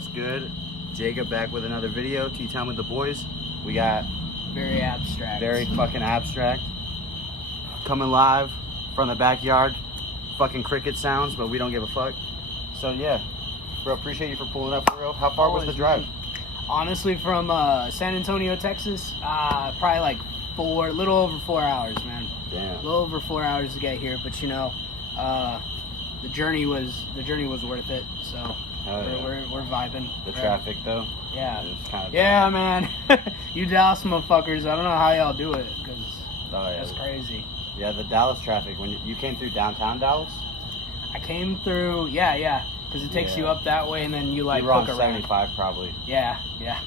What's good? Jacob back with another video. Tea Time with the boys. We got Very abstract. very fucking abstract. Coming live from the backyard. Fucking cricket sounds, but we don't give a fuck. So yeah, bro, appreciate you for pulling up for real. How far was the drive? Honestly, from San Antonio, Texas, probably like little over 4 hours, man. Damn. A little over 4 hours to get here, but you know, the journey was worth it. So we're vibing. The traffic though. Yeah. It was kind of Yeah, man. You Dallas motherfuckers, I don't know how y'all do it, because that's crazy. Yeah, the Dallas traffic. When you came through downtown Dallas? I came through, yeah, because it takes you up that way, and then you like you were on hook around. 75 probably. Yeah. Yeah,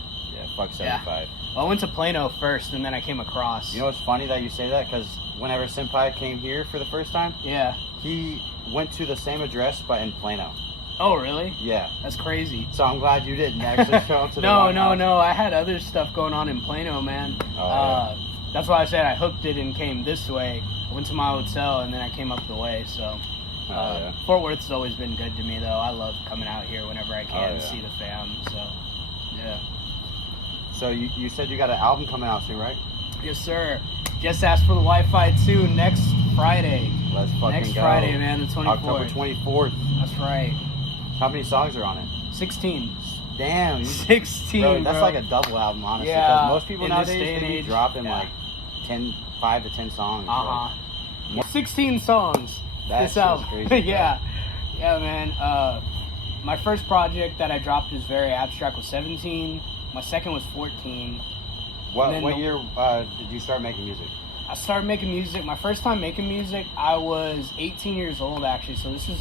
fuck 75. Well, I went to Plano first, and then I came across. You know what's funny that you say that? Because whenever Senpai came here for the first time, Yeah. he went to the same address but in Plano. Oh, really? Yeah. That's crazy. So I'm glad you didn't actually show up to the No. I had other stuff going on in Plano, man. That's why I said I hooked it and came this way. I went to my hotel, and then I came up the way, so... Fort Worth's always been good to me, though. I love coming out here whenever I can see the fam, so... Yeah. So you said you got an album coming out soon, right? Yes, sir. Just asked for the Wi-Fi 2 next Friday. Let's fucking Next go. Friday, man, the 24th. October 24th. That's right. How many songs are on it? 16. Damn. 16, bro, that's bro. like a double album, honestly. Yeah, Because most people in this nowadays, day and they be age, dropping like 5 to 10 songs. Uh-huh. 16 songs. That This shit's album. crazy, Yeah, man. My first project that I dropped is very abstract was 17. My second was 14. What year did you start making music? I started making music. My first time making music, I was 18 years old, actually. So this is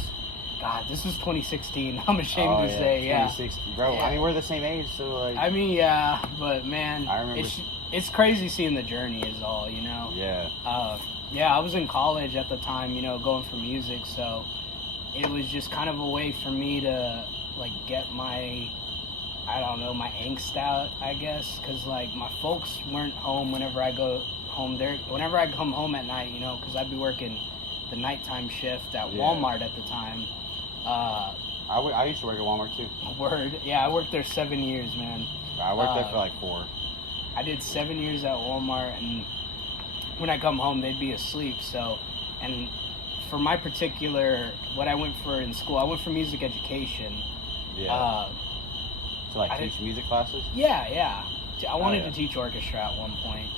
2016. I'm ashamed to say, 2016. Bro, Yeah. I mean, we're the same age, so like... I mean, yeah, but man, I remember... it's crazy seeing the journey is all, you know? Yeah. Yeah, I was in college at the time, you know, going for music, so it was just kind of a way for me to, like, get my, I don't know, my angst out, I guess, because, like, my folks weren't home whenever I go home there. Whenever I come home at night, you know, because I'd be working the nighttime shift at Walmart at the time. I used to work at Walmart, too. Word. Yeah, I worked there 7 years, man. I worked there for, like, 4. I did 7 years at Walmart, and when I come home, they'd be asleep, so, and for my particular, what I went for in school, I went for music education. Yeah. So, like, teach music classes? Yeah. I wanted to teach orchestra at one point.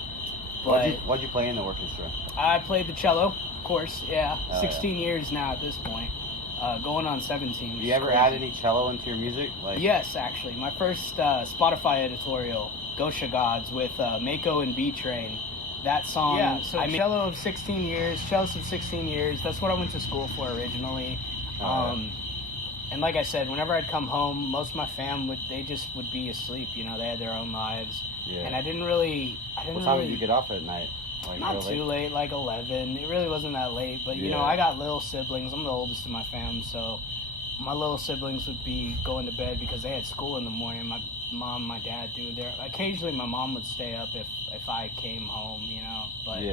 But What'd you play in the orchestra? I played the cello, of course, 16 years now at this point. Going on 17. Do you ever add any cello into your music? Like... Yes, actually. My first Spotify editorial, Gosha Gods, with Mako and B-Train. That song, so I made cello of 16 years, cellos of 16 years. That's what I went to school for originally. And like I said, whenever I'd come home, most of my fam would be asleep. You know, they had their own lives. Yeah. And I didn't really. What time did you get off at night? Like, not too late, like 11. It really wasn't that late, but you know, I got little siblings. I'm the oldest in my fam, so my little siblings would be going to bed because they had school in the morning. My mom, my dad doing their. Occasionally, my mom would stay up if I came home, you know. But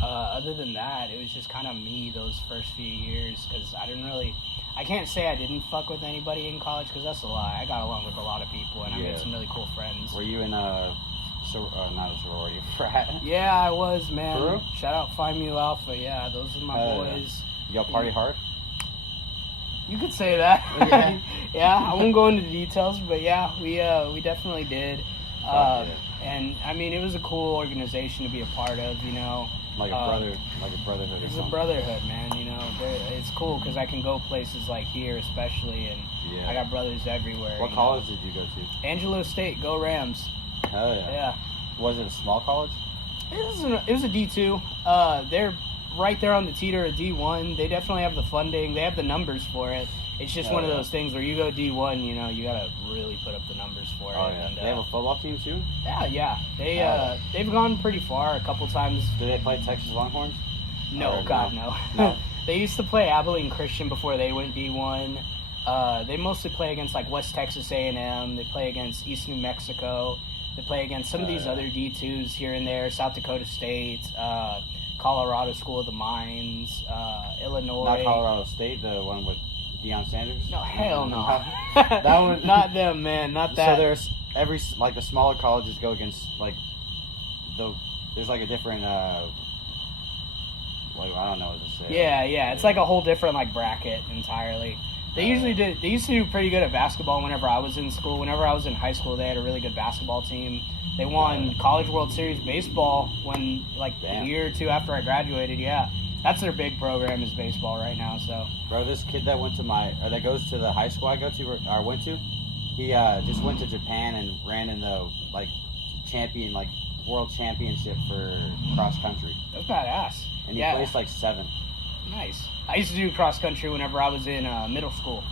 other than that, it was just kind of me those first few years because I can't say I didn't fuck with anybody in college because that's a lie. I got along with a lot of people and I made some really cool friends. Were you in not a sorority, frat? Yeah, I was, man. For real? Shout out Phi Mu Alpha. Yeah, those are my boys. Y'all party hard? You could say that. Yeah, I won't go into details, but yeah, we definitely did. And I mean, it was a cool organization to be a part of, you know. Like a brotherhood. It's a brotherhood, man. You know, it's cool because I can go places like here, especially, and I got brothers everywhere. What college did you go to? Angelo State. Go Rams. Hell yeah. Yeah. Was it a small college? It was a D2. They're right there on the teeter of D1. They definitely have the funding. They have the numbers for it. It's just one of those things where you go D1, you know, you gotta really put up the numbers for it. Yeah. And, they have a football team too? Yeah. They've gone pretty far a couple times. Do they play Texas Longhorns? No, God, no. They used to play Abilene Christian before they went D1. They mostly play against like West Texas A&M. They play against East New Mexico. They play against some of these other D2s here and there, South Dakota State, Colorado School of the Mines, Illinois. Not Colorado State, the one with Deion Sanders? No, hell no. That was not them, man. Not that. So there's the smaller colleges go against there's like a different I don't know what to say. Yeah. It's like a whole different like bracket entirely. They used to do pretty good at basketball whenever I was in school. Whenever I was in high school, they had a really good basketball team. They won College World Series baseball when a year or two after I graduated. Yeah, that's their big program is baseball right now. So, bro, this kid that that goes to the high school I went to, he just went to Japan and ran in the world championship for cross country. That's badass. And he placed 7th. Nice. I used to do cross country whenever I was in middle school.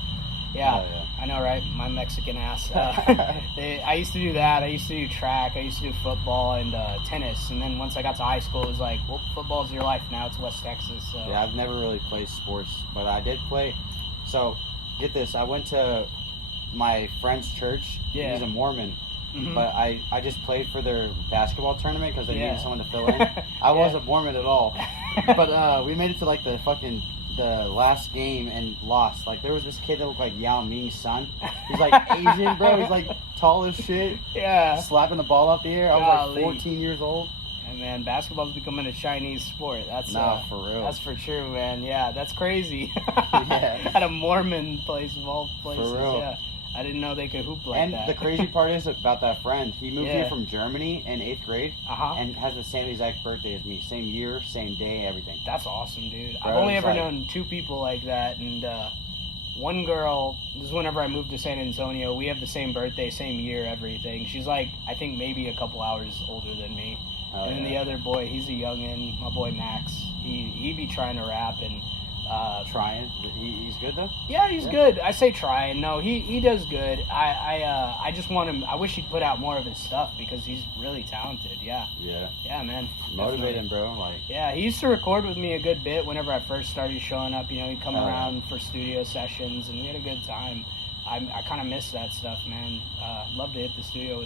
Yeah, I know, right? My Mexican ass. I used to do that. I used to do track. I used to do football and tennis. And then once I got to high school, it was like, well, football's your life now. It's West Texas. So. Yeah, I've never really played sports, but I did play. So, get this. I went to my friend's church. Yeah. He's a Mormon. Mm-hmm. But I just played for their basketball tournament because they needed someone to fill in. I wasn't Mormon at all. But we made it to the last game and lost. There was this kid that looked like Yao Ming's son. He's Asian, bro. He's tall as shit. Yeah. Slapping the ball up the air. I was 14 years old. And man, basketball's becoming a Chinese sport. That's for real. That's for true, man. Yeah, that's crazy. Yeah. At a Mormon place of all places. For real. Yeah. I didn't know they could hoop like that. And the crazy part is about that friend. He moved here from Germany in 8th grade and has the same exact birthday as me. Same year, same day, everything. That's awesome, dude. Bro, I've only ever known 2 people like that. And one girl, this is whenever I moved to San Antonio. We have the same birthday, same year, everything. She's I think maybe a couple hours older than me. And then the other boy, he's a youngin', my boy Max. He be trying to rap and... trying. He's good though. Yeah, he's good. I say trying. No, he does good. I just want him. I wish he'd put out more of his stuff because he's really talented. Yeah. Yeah. Yeah, man. Motivate him, bro. Yeah, he used to record with me a good bit whenever I first started showing up. He'd come around for studio sessions, and we had a good time. I kind of miss that stuff, man. Love to hit the studio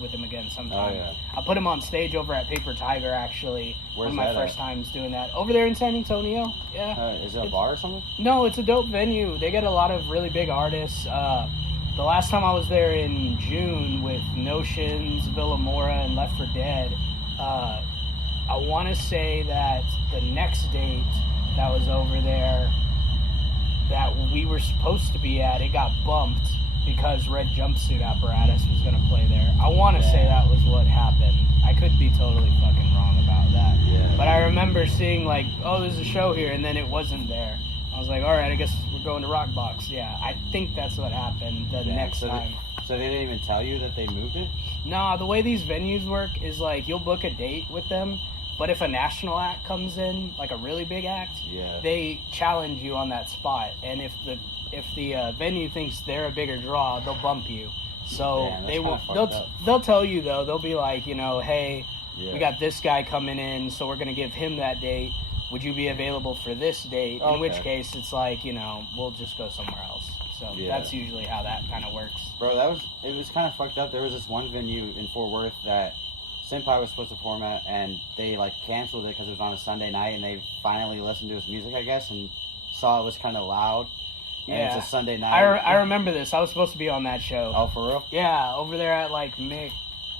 with him again sometime. Oh, yeah. I put him on stage over at Paper Tiger, actually. Where's one of my first times doing that. Over there in San Antonio. Yeah. Is it a bar or something? No, it's a dope venue. They get a lot of really big artists. The last time I was there in June with Notions, Villa Mora, and Left for Dead, I want to say that the next date that was over there that we were supposed to be at, it got bumped because Red Jumpsuit Apparatus was going to play there. I want to say that was what happened. I could be totally fucking wrong about that. Yeah. But I remember seeing there's a show here, and then it wasn't there. I was like, all right, I guess we're going to Rockbox. Yeah, I think that's what happened the next time. So they didn't even tell you that they moved it? No, the way these venues work is you'll book a date with them, but if a national act comes in, a really big act, they challenge you on that spot. And if the venue thinks they're a bigger draw, they'll bump you. So they'll tell you though, they'll be like, hey, we got this guy coming in, so we're gonna give him that date. Would you be available for this date? In which case it's we'll just go somewhere else. So that's usually how that kind of works. Bro, it was kind of fucked up. There was this one venue in Fort Worth that Senpai was supposed to perform at, and they canceled it because it was on a Sunday night, and they finally listened to his music, I guess, and saw it was kind of loud. And it's a Sunday night. I remember this. I was supposed to be on that show. Oh, for real? Yeah, over there at Mick.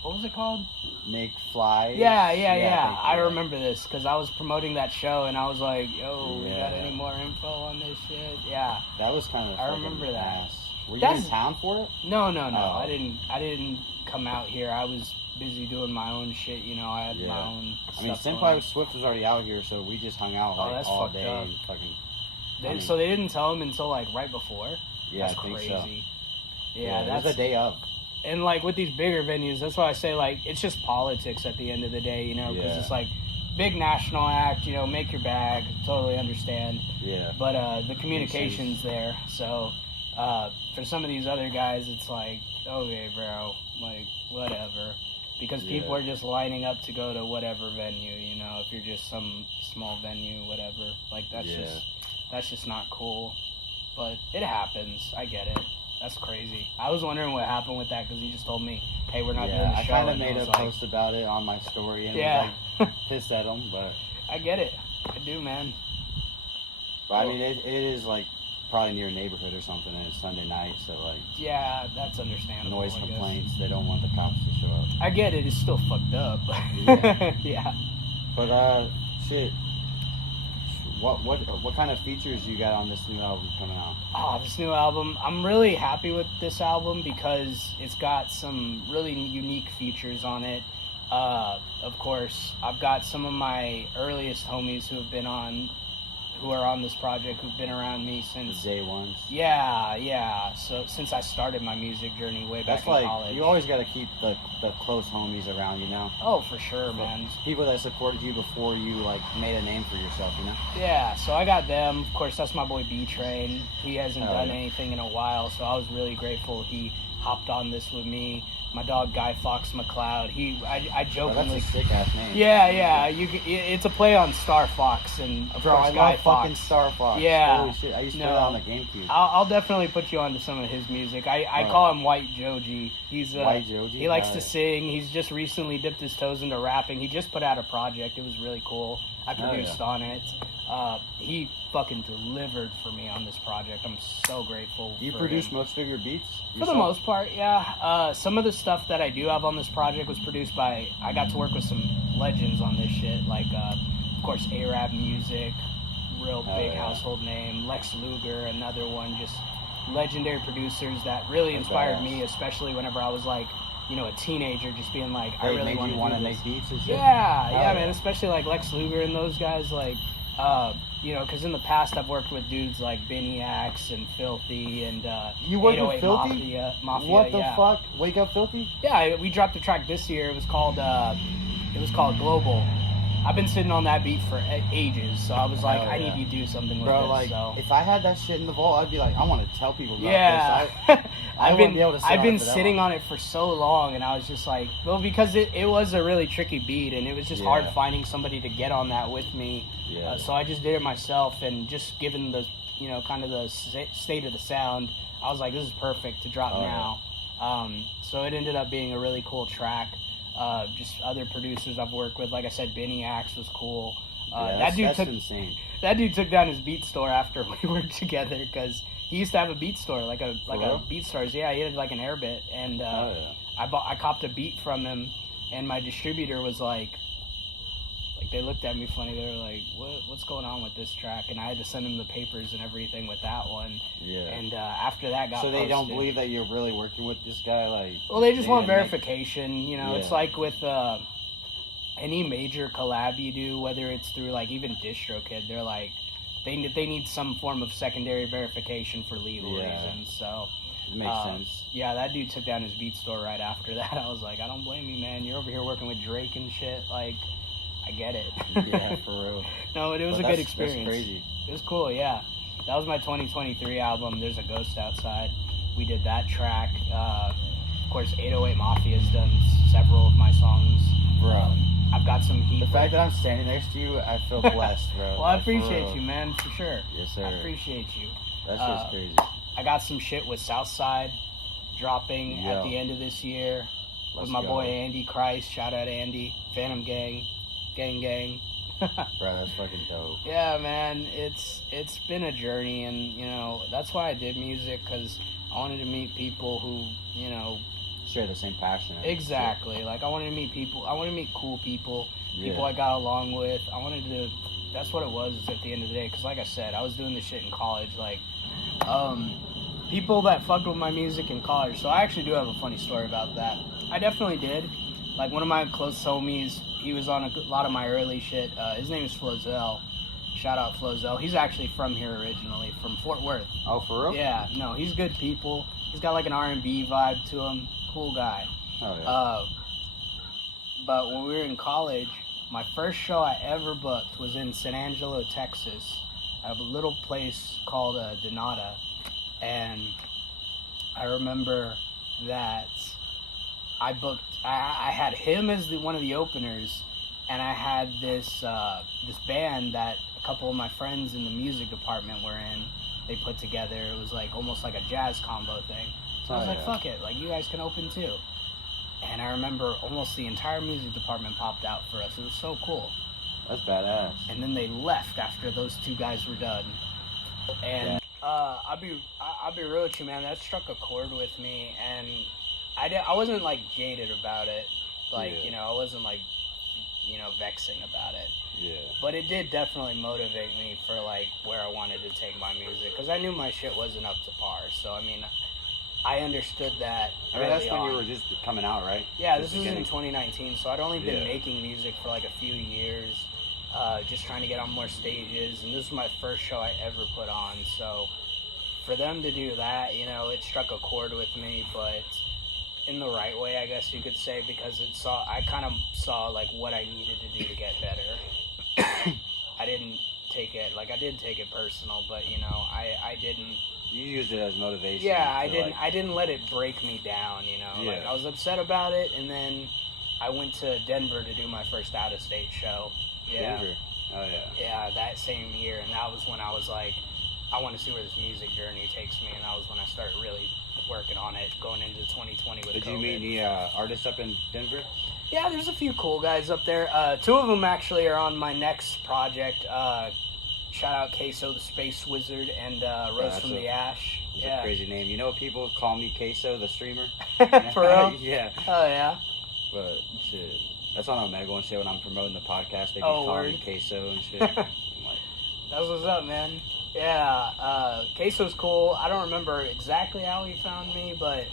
What was it called? Make Fly. Yeah. I remember this because I was promoting that show, and I was like, "Yo, you got any more info on this shit?" Yeah. That was kind of. I remember that. Ass. Were you in town for it? No. Oh. I didn't come out here. I was busy doing my own shit. I had my own. I mean, Senpai Swift was already out here, so we just hung out all day. Up. And fucking. So they didn't tell him until right before. Yeah, that's I think crazy. So. Yeah, that's the day of. And with these bigger venues, that's why I say it's just politics at the end of the day, because it's big national act, make your bag, totally understand. Yeah. But the communication's there, so for some of these other guys, it's okay, bro, whatever, because people are just lining up to go to whatever venue, if you're just some small venue, whatever, that's just not cool. But it happens. I get it. That's crazy. I was wondering what happened with that because he just told me, hey, we're not doing the show. I kind of made a post about it on my story and was pissed at him, but... I get it. I do, man. But I mean, it is probably near a neighborhood or something, and it's Sunday night, so like. Yeah, that's understandable. Noise complaints. They don't want the cops to show up. I get it. It's still fucked up. Yeah. Yeah. But shit. What kind of features you got on this new album coming out? Oh, this new album. I'm really happy with this album because it's got some really unique features on it. Of course, I've got some of my earliest homies who are on this project, who've been around me since day ones. Yeah. So since I started my music journey way back in college. You always got to keep the close homies around, you know. Oh, for sure, man. People that supported you before you like made a name for yourself, you know. Yeah, so I got them. Of course, that's my boy B-Train. He hasn't done anything in a while, so I was really grateful he hopped on this with me. My dog Guy Fox McLeod. I jokingly. That's a sick ass name. Yeah. It's a play on Star Fox and of course I Guy love Fox. fucking Star Fox. Yeah. Holy shit! I used to play that on the GameCube. I'll definitely put you onto some of his music. I call him White Joji. He's White Joji. He likes to sing. He's just recently dipped his toes into rapping. He just put out a project. It was really cool. I produced on it. He fucking delivered for me on this project. I'm so grateful. You produce most of your beats? For the most part, yeah. Some of the stuff that I do have on this project was produced by, I got to work with some legends on this shit, like, of course, Arab Music, real big household name, Lex Luger, another one, just legendary producers that really inspired me, especially whenever I was like, a teenager, just being like, I really want to make beats and shit. Yeah, man, especially like Lex Luger and those guys, like, because in the past I've worked with dudes like Benny Axe and Filthy and you worked with Filthy? Mafia, what the fuck? Wake Up Filthy? Yeah, we dropped a track this year. It was called Global. I've been sitting on that beat for ages, so I was like, I need to do something with this. If I had that shit in the vault, I'd be like, I want to tell people about this. I've been sitting on it for so long, and I was just like, well, because it was a really tricky beat, and it was just hard finding somebody to get on that with me. So I just did it myself, and just given the, kind of the state of the sound, I was like, this is perfect to drop now. So it ended up being a really cool track. Just other producers I've worked with, like I said, Benny Axe was cool. That's insane. That dude took down his beat store after we worked together because he used to have a beat store, like a BeatStars. Yeah, he had like an Airbit, and I copped a beat from him, and my distributor was like they looked at me funny. They were like, "What's going on with this track?" And I had to send them the papers and everything with that one. Yeah. And after that got they don't believe that you're really working with this guy, like. Well, they just want verification. It's like with any major collab you do, whether it's through like even DistroKid, they're like they need some form of secondary verification for legal reasons. So. It makes sense. Yeah, that dude took down his beat store right after that. I was like, I don't blame you, man. You're over here working with Drake and shit, like. I get it. Yeah, for real. No, it was a good experience. That's crazy. It was cool, yeah. That was my 2023 album, There's a Ghost Outside. We did that track. Of course, 808 Mafia's done several of my songs. Bro. I've got some heat. The fact that I'm standing next to you, I feel blessed, bro. Well, I appreciate you, man, for sure. Yes, sir. I appreciate you. That's just crazy. I got some shit with Southside dropping at the end of this year with my boy Andy Christ. Shout out Andy. Phantom Gang. Gang. Bro, that's fucking dope. Yeah, man, it's been a journey, and that's why I did music, because I wanted to meet people who share the same passion. Exactly. Like I wanted to meet people. I wanted to meet cool people, people I got along with. That's what it was at the end of the day. Because like I said, I was doing this shit in college. Like, people that fucked with my music in college. So I actually do have a funny story about that. I definitely did. Like one of my close homies, he was on a lot of my early shit. His name is Flozel. Shout out Flozel. He's actually from here originally, from Fort Worth. Oh, for real? Yeah, no, he's good people. He's got like an R&B vibe to him. Cool guy. Oh, yeah. But when we were in college, my first show I ever booked was in San Angelo, Texas. I have a little place called Donata. And I remember that I had him as one of the openers, and I had this band that a couple of my friends in the music department were in. They put together. It was like almost like a jazz combo thing. So I was like, fuck it, like you guys can open too. And I remember almost the entire music department popped out for us. It was so cool. That's badass. And then they left after those two guys were done. And I'll be real with you, man. That struck a chord with me, and I wasn't like jaded about it, like you know, I wasn't like, you know, vexing about it. Yeah. But it did definitely motivate me for like where I wanted to take my music, because I knew my shit wasn't up to par. So I mean, I understood that. I mean, that's when you were just coming out, right? Yeah, this was in 2019, so I'd only been making music for like a few years, just trying to get on more stages, and this was my first show I ever put on. So for them to do that, you know, it struck a chord with me, but in the right way, I guess you could say, because I kind of saw like what I needed to do to get better. I didn't take it, like I did take it personal, but you know, I didn't. You used it as motivation. Yeah, I didn't let it break me down, you know. Yeah. Like I was upset about it, and then I went to Denver to do my first out-of-state show. Yeah. Denver. Oh yeah. Yeah, that same year, and that was when I was like, I want to see where this music journey takes me, and that was when I started really working on it, going into 2020 with Did COVID. you meet any artists up in Denver? Yeah, there's a few cool guys up there. Two of them actually are on my next project. Shout out Queso the Space Wizard and Rose from the Ash. That's a crazy name. You know, people call me Queso the streamer. For real? Yeah. Oh yeah. But shit, that's on Omegle and shit. When I'm promoting the podcast, they keep calling me Queso and shit. I'm like, that's what's up, man. Yeah, Queso's cool. I don't remember exactly how he found me, but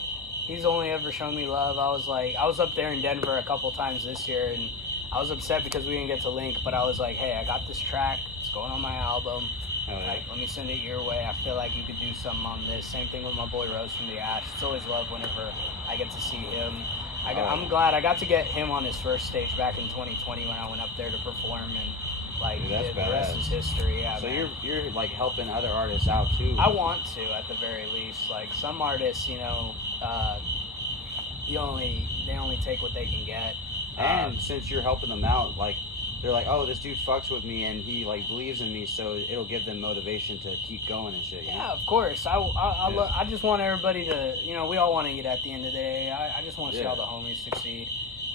he's only ever shown me love. I was up there in Denver a couple times this year, and I was upset because we didn't get to link, but I was like, hey, I got this track. It's going on my album. Like, let me send it your way. I feel like you could do something on this. Same thing with my boy Rose from the Ash. It's always love whenever I get to see him. I'm glad I got to get him on his first stage back in 2020 when I went up there to perform, and like, dude, that's the rest is history. Yeah. So man. you're like helping other artists out too. I want to, at the very least. Like some artists, you know, they only take what they can get. And since you're helping them out, like they're like, oh, this dude fucks with me and he like believes in me, so it'll give them motivation to keep going and shit. You know? Of course. I just want everybody to, you know, we all want to eat at the end of the day. I just want to see all the homies succeed.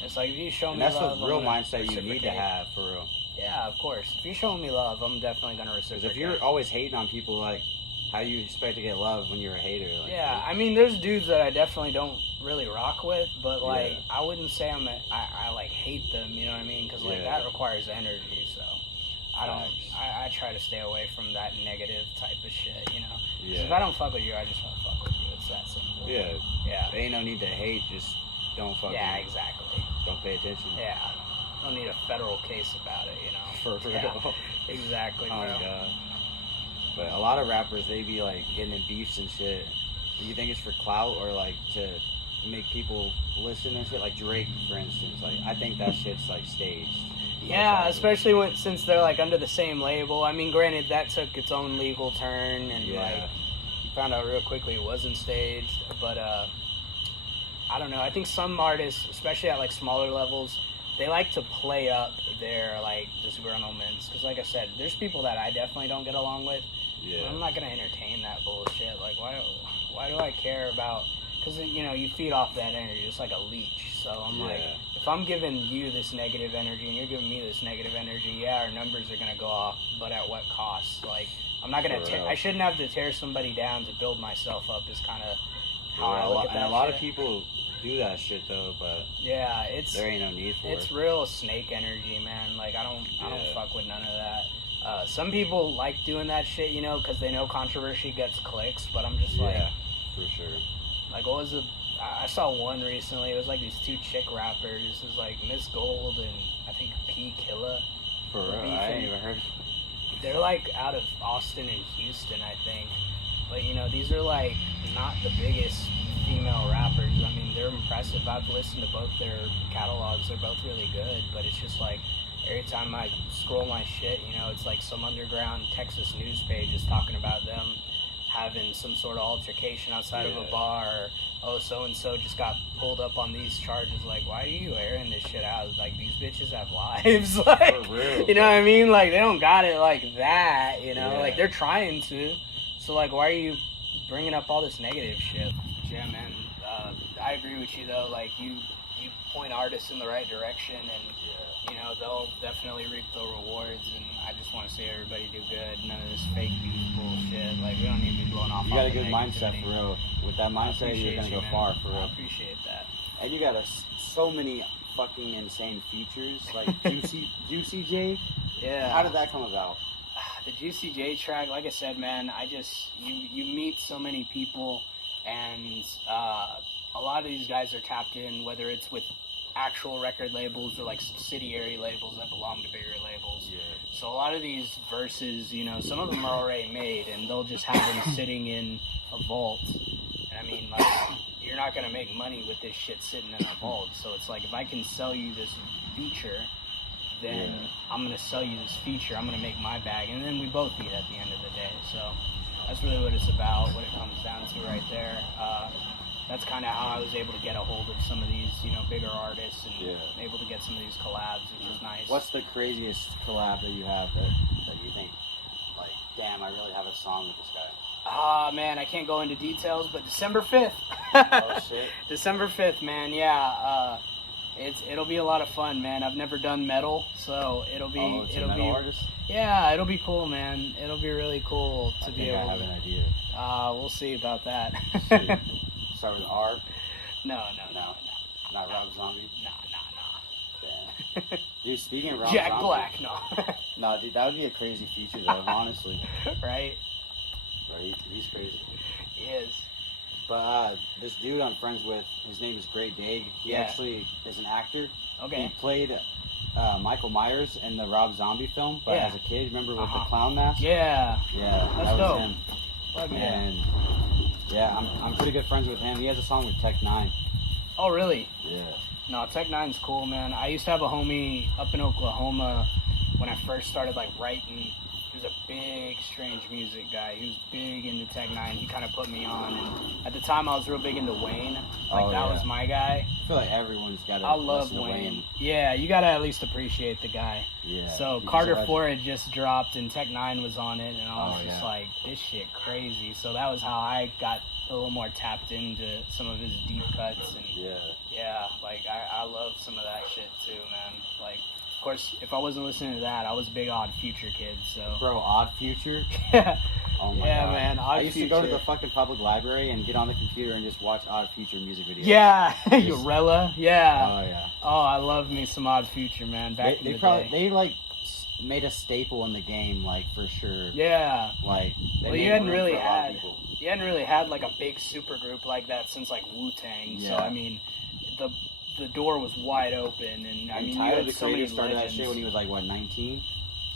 It's like, if you show me love, that's the real mindset you need to have, for real. Yeah, of course. If you're showing me love, I'm definitely gonna reciprocate. Because if you're always hating on people, like, how you expect to get love when you're a hater? Like, yeah, I mean, there's dudes that I definitely don't really rock with, but like, I wouldn't say I like hate them. You know what I mean? Because like that requires energy, so I don't. I try to stay away from that negative type of shit. You know? Yeah. If I don't fuck with you, I just won't fuck with you. It's that simple. Yeah. Yeah. There ain't no need to hate. Just don't fuck. Yeah, with exactly. Don't pay attention. Yeah. Don't need a federal case about it, you know. For real. Yeah, exactly, bro. Oh my god. But a lot of rappers, they be like getting in beefs and shit. Do you think it's for clout or like to make people listen and shit? Like Drake, for instance. Like, I think that shit's like staged. Yeah, especially since they're like under the same label. I mean, granted, that took its own legal turn, and like you found out real quickly it wasn't staged. But I don't know. I think some artists, especially at like smaller levels, they like to play up their like disgruntlements. Because like I said, there's people that I definitely don't get along with. Yeah. I'm not gonna entertain that bullshit. Like, why do I care about? Because you know, you feed off that energy. It's like a leech. So I'm like, if I'm giving you this negative energy and you're giving me this negative energy, our numbers are gonna go off. But at what cost? Like, I'm not gonna. I shouldn't have to tear somebody down to build myself up. Is kind of how I look at that. And a lot of people do that shit though, but there ain't no need for it. It's real snake energy, man. Like I don't fuck with none of that. Some people like doing that shit, you know, because they know controversy gets clicks. But I'm just like, for sure. Like, what was I saw one recently. It was like these two chick rappers. It was like Miss Gold and I think P Killa. For real, I ain't even heard. They're like out of Austin and Houston, I think. But you know, these are like not the biggest female rappers. I mean, they're impressive. I've listened to both their catalogs. They're both really good. But it's just like every time I scroll my shit, you know, it's like some underground Texas news page is talking about them having some sort of altercation outside of a bar, or, oh, so-and-so just got pulled up on these charges. Like, why are you airing this shit out? Like, these bitches have lives. Like, for real, you know what I mean? Like, they don't got it like that, you know? Like, they're trying to. So, like, why are you bringing up all this negative shit? Yeah, man. I agree with you, though. Like, you point artists in the right direction, and, you know, they'll definitely reap the rewards, and I just want to see everybody do good. None of this fake beef bullshit. Like, we don't need to be blown off. You got a good mindset, for real. With that mindset, you're gonna go far, for real. I appreciate that. And you got so many fucking insane features, like Juicy J. Yeah. How did that come about? The Juicy J track, like I said, man, you meet so many people, and a lot of these guys are tapped in, whether it's with actual record labels or like subsidiary labels that belong to bigger labels. Yeah. So a lot of these verses, you know, some of them are already made, and they'll just have them sitting in a vault. And I mean, like, you're not gonna make money with this shit sitting in a vault. So it's like, if I can sell you this feature, then I'm going to sell you this feature. I'm going to make my bag, and then we both eat at the end of the day. So that's really what it's about, what it comes down to right there. That's kind of how I was able to get a hold of some of these, you know, bigger artists, and able to get some of these collabs, which is nice. What's the craziest collab that you have that you think, like, damn, I really have a song with this guy? Man, I can't go into details, but December 5th. Oh, shit. December 5th, man, yeah. It'll be a lot of fun, man. I've never done metal, so it'll be artist? Yeah, it'll be cool, man. It'll be really cool to be able. I have an idea. We'll see about that. Start with R. No. Not Rob Zombie. No. Damn. Dude, speaking of Rob Jack Zombie, Black, no. No, dude, that would be a crazy feature, though. Honestly. Right. He's crazy. He is. But this dude I'm friends with, his name is Great Dag. He actually is an actor. Okay. He played Michael Myers in the Rob Zombie film, but as a kid, remember with the clown mask? Yeah. Yeah, that's that was dope. him. Fuck yeah. And yeah, I'm pretty good friends with him. He has a song with Tech Nine. Oh, really? Yeah. No, Tech Nine's cool, man. I used to have a homie up in Oklahoma when I first started, like, writing. He was a big, strange music guy. He was big into Tech Nine. He kind of put me on. And at the time, I was real big into Wayne. Like, that was my guy. I feel like everyone's got to I love listen to Wayne. Yeah, you got to at least appreciate the guy. Yeah. So Carter 4 had just dropped, and Tech Nine was on it, and I was just like, this shit crazy. So that was how I got a little more tapped into some of his deep cuts. And yeah, like, I love some of that shit too, man. Like, of course, if I wasn't listening to that, I was a big Odd Future kid, so. Bro, Odd Future? Yeah. Oh my God. Man, I used to go to the fucking public library and get on the computer and just watch Odd Future music videos. Yeah, Urella, yeah. Oh, yeah. Oh, I love me some Odd Future, man, back in the day. They, like, made a staple in the game, like, for sure. Yeah. Like, you hadn't really had, like, a big super group like that since, like, Wu-Tang, so, I mean, the door was wide open, and I mean, Tyler, you had the so many creator, started legends. that shit when he was like, what, 19?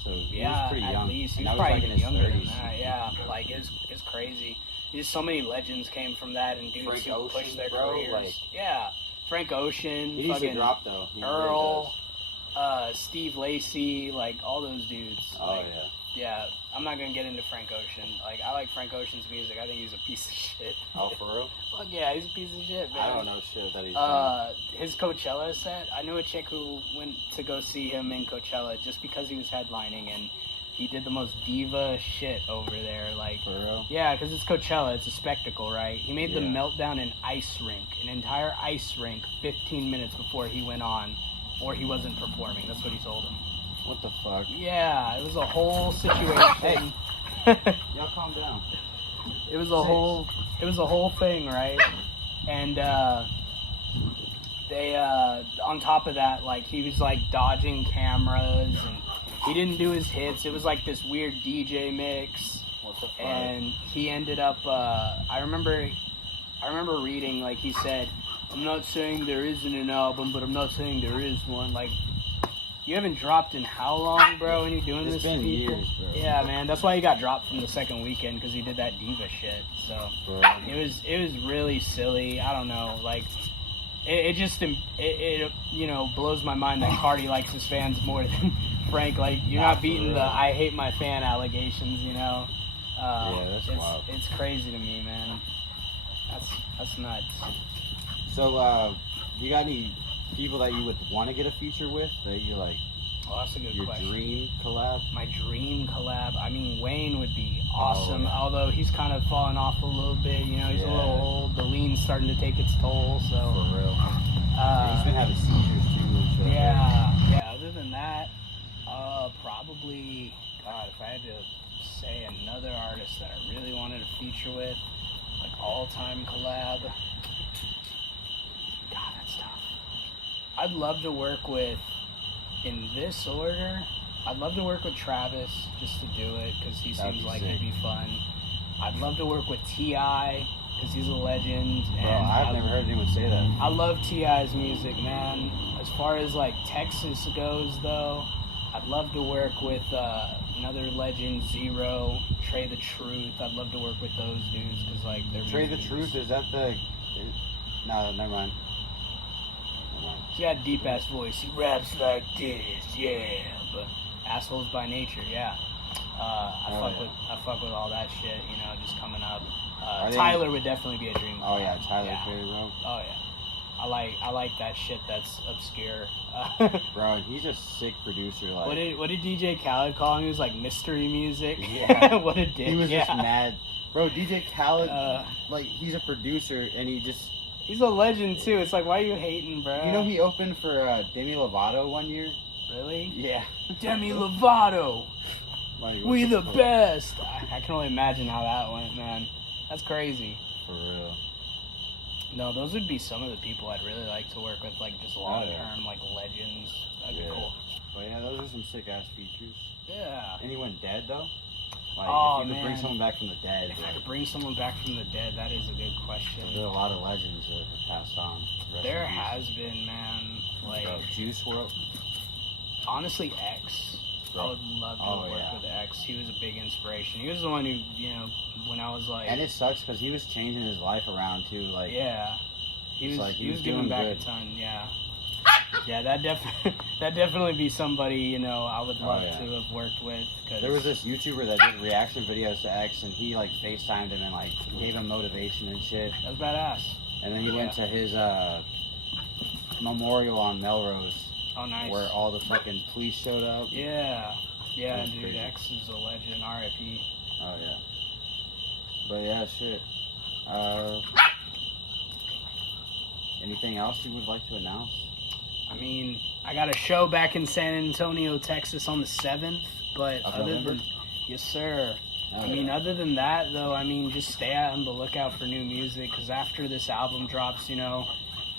So he was Yeah, pretty young. at least. He was And that probably like in his younger 30s. than that, yeah. Like, it's crazy. Just so many legends came from that, and dudes Frank who Ocean, pushed their bro, careers. like- Yeah, Frank Ocean, He needs to drop, though. He Earl, really Steve Lacy, like, all those dudes. does. Oh, Like, yeah. yeah, I'm not gonna get into Frank Ocean. Like, I like Frank Ocean's music. I think he's a piece of shit. Oh, for real? Fuck yeah, he's a piece of shit, man. I don't know shit that he's doing. His Coachella set, I knew a chick who went to go see him in Coachella just because he was headlining, and he did the most diva shit over there. Like, For real? yeah, because it's Coachella, it's a spectacle, right? He made the Meltdown an ice rink, an entire ice rink, 15 minutes before he went on, or he wasn't performing. That's what he told him. What the fuck? Yeah, it was a whole situation. Y'all calm down. It was a whole thing, right? And they on top of that, like, he was like dodging cameras, and he didn't do his hits. It was like this weird DJ mix. What the fuck? And he ended up I remember reading, like, he said, I'm not saying there isn't an album, but I'm not saying there is one. Like, you haven't dropped in how long, bro, and you're doing this? It's been years, bro. Yeah, man. That's why he got dropped from the second weekend, because he did that diva shit. So it was really silly. I don't know. Like, it just you know, blows my mind that Cardi likes his fans more than Frank. Like, you're not beating the I hate my fan allegations, you know. Yeah, that's wild. It's crazy to me, man. That's nuts. So, you got any people that you would want to get a feature with that you like? Oh, that's a good your question. Dream collab? My dream collab. I mean, Wayne would be awesome. Oh, yeah. Although he's kind of fallen off a little bit. You know, he's a little old. The lean's starting to take its toll. So For real. He's been having seizures too. And shit. yeah. Other than that, probably, God, if I had to say another artist that I really wanted to feature with, like all-time collab. God, that's tough. I'd love to work with, in this order, I'd love to work with Travis just to do it because he seems like it'd be fun. I'd love to work with T.I. because he's a legend. Bro, I've never heard anyone say that. I love T.I.'s music, man. As far as like Texas goes, though, I'd love to work with another legend, Zero, Trey the Truth. I'd love to work with those dudes because like they're Trey the Truth, is that the? No, never mind. He's got a deep ass voice. He raps like this, yeah. But assholes by nature, yeah. I fuck with all that shit, you know, just coming up. Tyler would definitely be a dream. Oh yeah, Tyler Perry, bro. Oh yeah. I like that shit that's obscure. Bro, he's a sick producer. Like, what did DJ Khaled call him? He was like mystery music. Yeah. What a dick. He was just mad. Bro, DJ Khaled, like, he's a producer and he's a legend too. It's like, why are you hating, bro? You know he opened for Demi Lovato one year? Really? Yeah. Demi Lovato. Like, We the best. I can only imagine how that went, man. That's crazy. For real. No, those would be some of the people I'd really like to work with, like just long term, like legends. That'd be cool. But yeah, those are some sick ass features. Yeah. Anyone dead though? Like, if you could bring someone back from the dead. If I could bring someone back from the dead, that is a good question. There are a lot of legends that have passed on. There has been, man. Like Juice WRLD. Honestly, X. I would love to work with X. He was a big inspiration. He was the one who, you know, when I was like... And it sucks because he was changing his life around too. Like, yeah. He was giving back a ton, yeah. Yeah, that definitely be somebody, you know, I would love to have worked with. Cause there was this YouTuber that did reaction videos to X, and he like FaceTimed him and like gave him motivation and shit. That's badass. And then he went to his memorial on Melrose. Oh, nice. Where all the fucking police showed up. Yeah. Yeah, dude, crazy. X is a legend, R.I.P. Oh, yeah. But yeah, shit. Anything else you would like to announce? I mean, I got a show back in San Antonio, Texas on the 7th, but yes, sir. I mean, other than that, though, I mean, just stay on the lookout for new music, because after this album drops, you know,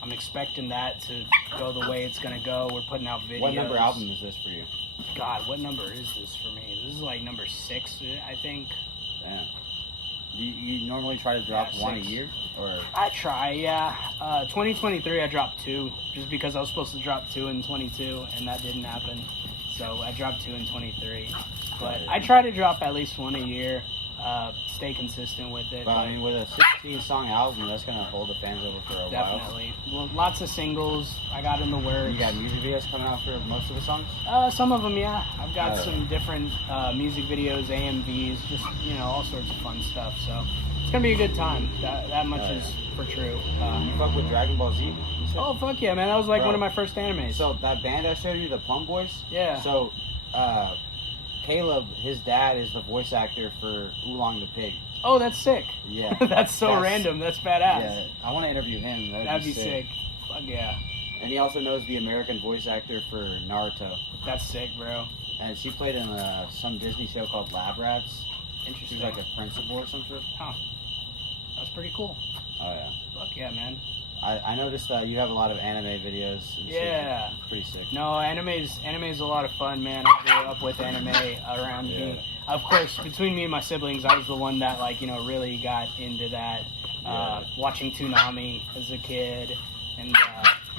I'm expecting that to go the way it's going to go. We're putting out videos. What number album is this for you? God, what number is this for me? This is like number 6, I think. Damn. You normally try to drop one a year? Or I try, yeah. 2023, I dropped 2, just because I was supposed to drop 2 in 22, and that didn't happen. So I dropped 2 in 23. But I try to drop at least 1 a year. Stay consistent with it. But I mean, with a 16-song album, that's gonna hold the fans over for a while. Definitely. Well, lots of singles I got in the works. You got music videos coming out for most of the songs? Some of them, yeah. I've got some different music videos, AMVs, just, you know, all sorts of fun stuff. So it's gonna be a good time. That much is for true. You fuck with Dragon Ball Z? Oh, fuck yeah, man. That was like one of my first animes. So that band I showed you, the Plum Boys? Yeah. So, Caleb, his dad is the voice actor for Oolong the Pig. Oh, that's sick. Yeah. That's random. That's badass. Yeah, I want to interview him. That'd be sick. Fuck yeah. And he also knows the American voice actor for Naruto. That's sick, bro. And she played in some Disney show called Lab Rats. Interesting. She was like a principal or something. Huh. That's pretty cool. Oh, yeah. Fuck yeah, man. I noticed that you have a lot of anime videos. And yeah. Shit. Pretty sick. No, anime's a lot of fun, man. I grew up with anime around me. Of course, between me and my siblings, I was the one that, like, you know, really got into that. Watching Toonami as a kid and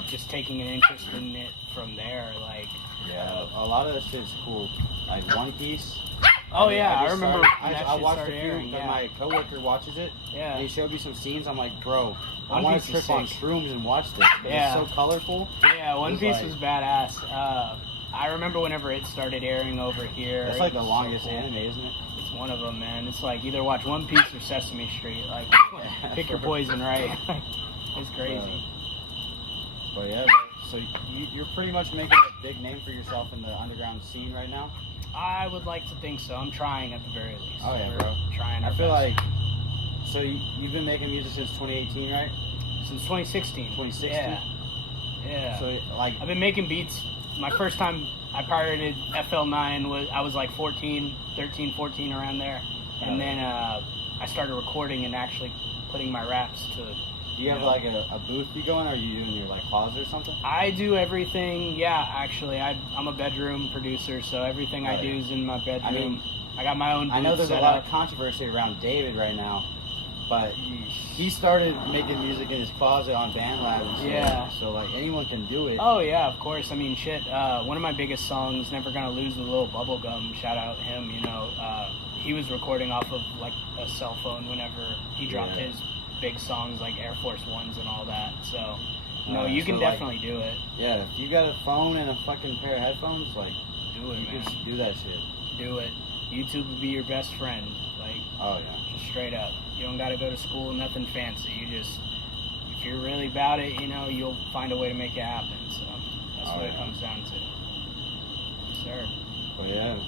just taking an interest in it from there. Like, yeah, a lot of that shit's cool. Like One Piece. Oh, yeah, I remember I watched a few, but my coworker watches it. Yeah. And he showed me some scenes. I'm like, bro, I One want Piece to trip is on sick. shrooms and watch this. But it's so colorful. Yeah, One Piece was badass. I remember whenever it started airing over here. That's like the longest anime, isn't it? It's one of them, man. It's like either watch One Piece or Sesame Street. Like, pick your poison, right? It's crazy. But yeah, so you're pretty much making a big name for yourself in the underground scene right now? I would like to think so. I'm trying at the very least. Oh yeah, We're bro. Trying. I feel like, so you've been making music since 2018, right? Since 2016. 2016? Yeah. Yeah. So like, I've been making beats. My first time I pirated FL9. I was like 13, 14 around there, and then I started recording and actually putting my raps to. Do you have like a booth you go in, or are you in your like closet or something? I do everything. Yeah, actually, I'm a bedroom producer, so everything I do is in my bedroom. I mean, I got my own booth. I know there's set a lot up. of controversy around David right now, but he started making music in his closet on BandLab. And stuff, Yeah. So like anyone can do it. Oh yeah, of course. I mean, shit. One of my biggest songs, "Never Gonna Lose the Little Bubblegum." Shout out him. You know, he was recording off of like a cell phone whenever he dropped his big songs like Air Force Ones and all that. So, no, you can definitely do it. Yeah, if you got a phone and a fucking pair of headphones, like, Do it, you man. can do that shit. Do it. YouTube will be your best friend. Like, Oh yeah. just straight up. You don't got to go to school, nothing fancy. You just, if you're really about it, you know, you'll find a way to make it happen. So that's what it comes down to. Yes, sir. But yeah,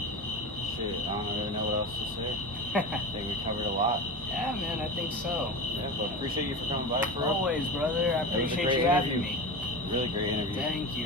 shit, I don't really know what else to say. I think we covered a lot. Yeah, man, I think so. Yeah, but appreciate you for coming by, for real. Always, brother. I was a appreciate great you having interview. me. Really great interview. Thank you.